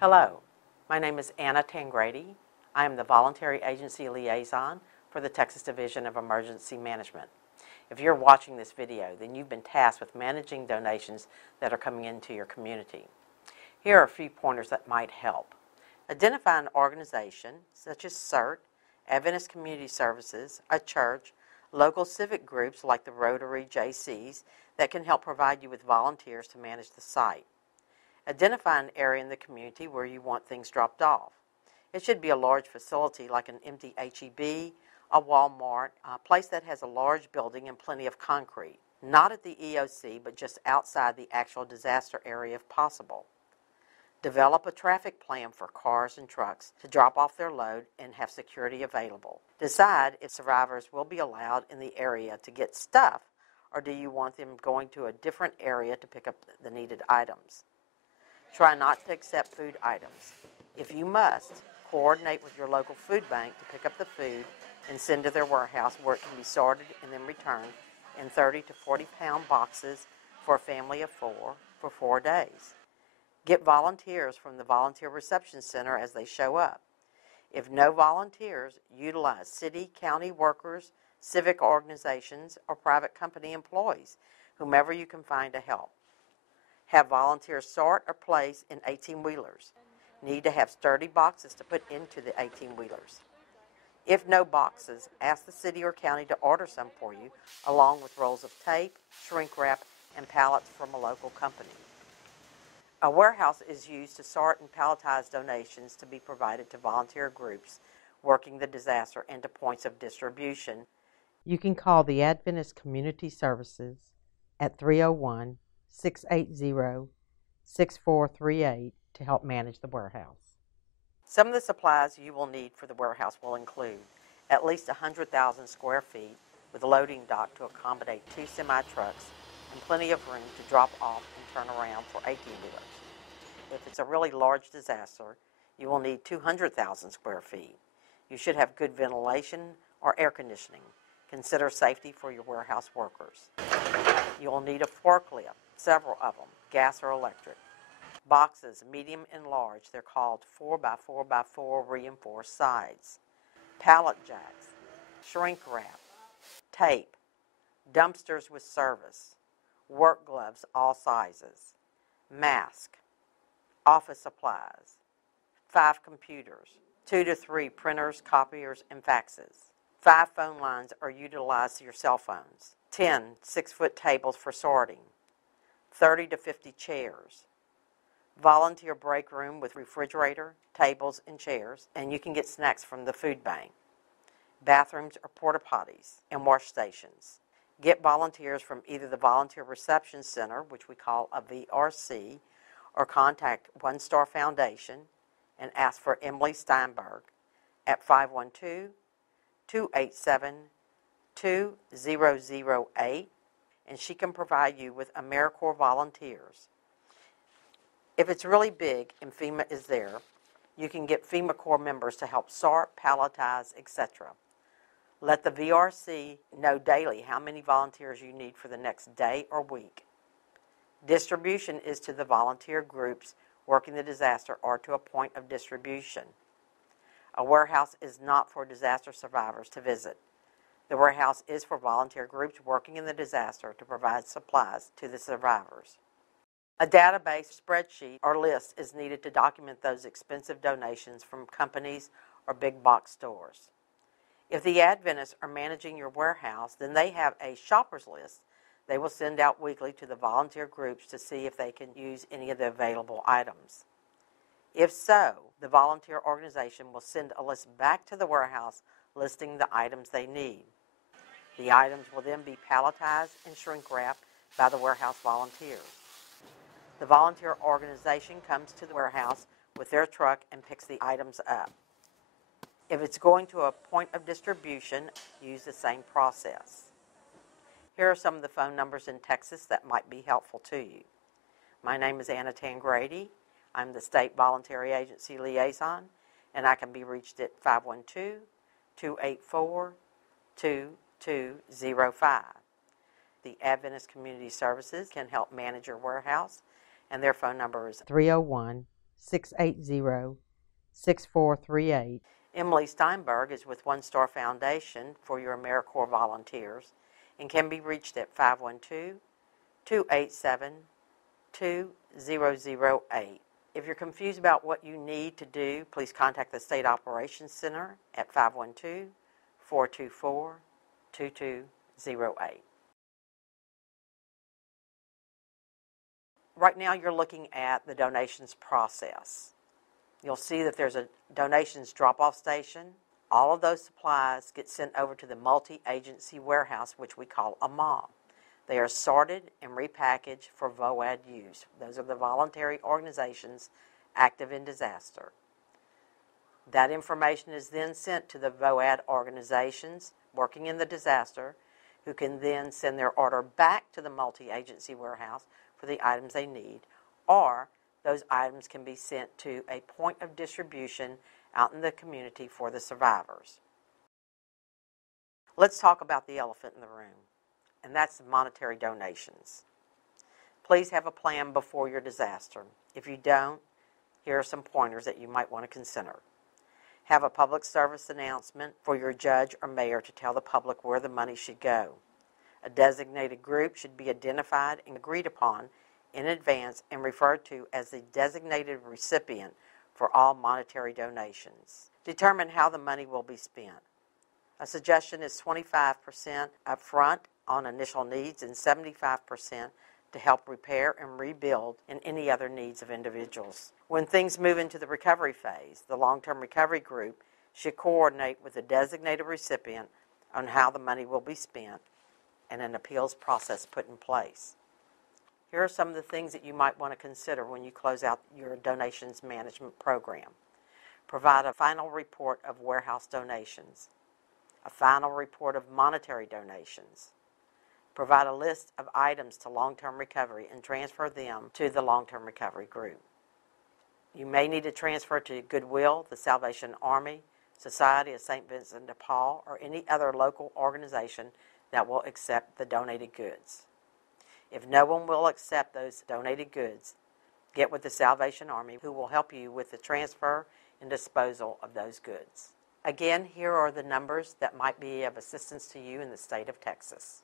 Hello, my name is Anna Tangrady. I am the Voluntary Agency Liaison for the Texas Division of Emergency Management. If you're watching this video, then you've been tasked with managing donations that are coming into your community. Here are a few pointers that might help. Identify an organization such as CERT, Adventist Community Services, a church, local civic groups like the Rotary JCs that can help provide you with volunteers to manage the site. Identify an area in the community where you want things dropped off. It should be a large facility like an empty HEB, a Walmart, a place that has a large building and plenty of concrete. Not at the EOC, but just outside the actual disaster area if possible. Develop a traffic plan for cars and trucks to drop off their load and have security available. Decide if survivors will be allowed in the area to get stuff, or do you want them going to a different area to pick up the needed items. Try not to accept food items. If you must, coordinate with your local food bank to pick up the food and send to their warehouse where it can be sorted and then returned in 30 to 40 pound boxes for a family of 4 for 4 days. Get volunteers from the Volunteer Reception Center as they show up. If no volunteers, utilize city, county workers, civic organizations, or private company employees, whomever you can find to help. Have volunteers sort or place in 18-wheelers. Need to have sturdy boxes to put into the 18-wheelers. If no boxes, ask the city or county to order some for you, along with rolls of tape, shrink wrap, and pallets from a local company. A warehouse is used to sort and palletize donations to be provided to volunteer groups working the disaster and to points of distribution. You can call the Adventist Community Services at 301-680-6438 to help manage the warehouse. Some of the supplies you will need for the warehouse will include at least 100,000 square feet with a loading dock to accommodate 2 semi-trucks and plenty of room to drop off and turn around for 18-wheelers. If it's a really large disaster, you will need 200,000 square feet. You should have good ventilation or air conditioning. Consider safety for your warehouse workers. You will need a forklift, several of them, gas or electric. Boxes, medium and large, they're called 4x4x4 reinforced sides. Pallet jacks, shrink wrap, tape, dumpsters with service, work gloves all sizes, mask, office supplies, 5 computers, 2 to 3 printers, copiers, and faxes. 5 phone lines are utilized your cell phones. 10 6-foot tables for sorting. 30 to 50 chairs. Volunteer break room with refrigerator, tables, and chairs, and you can get snacks from the food bank. Bathrooms or porta potties and wash stations. Get volunteers from either the Volunteer Reception Center, which we call a VRC, or contact One Star Foundation and ask for Emily Steinberg at 512-287-2008, and she can provide you with AmeriCorps volunteers. If it's really big and FEMA is there, you can get FEMA Corps members to help sort, palletize, etc. Let the VRC know daily how many volunteers you need for the next day or week. Distribution is to the volunteer groups working the disaster or to a point of distribution. A warehouse is not for disaster survivors to visit. The warehouse is for volunteer groups working in the disaster to provide supplies to the survivors. A database, spreadsheet, or list is needed to document those expensive donations from companies or big box stores. If the Adventists are managing your warehouse, then they have a shopper's list they will send out weekly to the volunteer groups to see if they can use any of the available items. If so, the volunteer organization will send a list back to the warehouse listing the items they need. The items will then be palletized and shrink wrapped by the warehouse volunteers. The volunteer organization comes to the warehouse with their truck and picks the items up. If it's going to a point of distribution, use the same process. Here are some of the phone numbers in Texas that might be helpful to you. My name is Anna Tangrady. I'm the State Voluntary Agency Liaison, and I can be reached at 512-284-2205. The Adventist Community Services can help manage your warehouse, and their phone number is 301 680-6438. Emily Steinberg is with One Star Foundation for your AmeriCorps volunteers and can be reached at 512-287-2008. If you're confused about what you need to do, please contact the State Operations Center at 512-424-2208. Right now you're looking at the donations process. You'll see that there's a donations drop-off station. All of those supplies get sent over to the multi-agency warehouse, which we call a MOM. They are sorted and repackaged for VOAD use. Those are the voluntary organizations active in disaster. That information is then sent to the VOAD organizations working in the disaster, who can then send their order back to the multi-agency warehouse for the items they need, or those items can be sent to a point of distribution out in the community for the survivors. Let's talk about the elephant in the room, and that's monetary donations. Please have a plan before your disaster. If you don't, here are some pointers that you might want to consider. Have a public service announcement for your judge or mayor to tell the public where the money should go. A designated group should be identified and agreed upon in advance and referred to as the designated recipient for all monetary donations. Determine how the money will be spent. A suggestion is 25% up front on initial needs and 75% to help repair and rebuild and any other needs of individuals. When things move into the recovery phase, the long-term recovery group should coordinate with the designated recipient on how the money will be spent and an appeals process put in place. Here are some of the things that you might want to consider when you close out your donations management program. Provide a final report of warehouse donations, a final report of monetary donations. Provide a list of items to long-term recovery and transfer them to the long-term recovery group. You may need to transfer to Goodwill, the Salvation Army, Society of St. Vincent de Paul, or any other local organization that will accept the donated goods. If no one will accept those donated goods, get with the Salvation Army, who will help you with the transfer and disposal of those goods. Again, here are the numbers that might be of assistance to you in the state of Texas.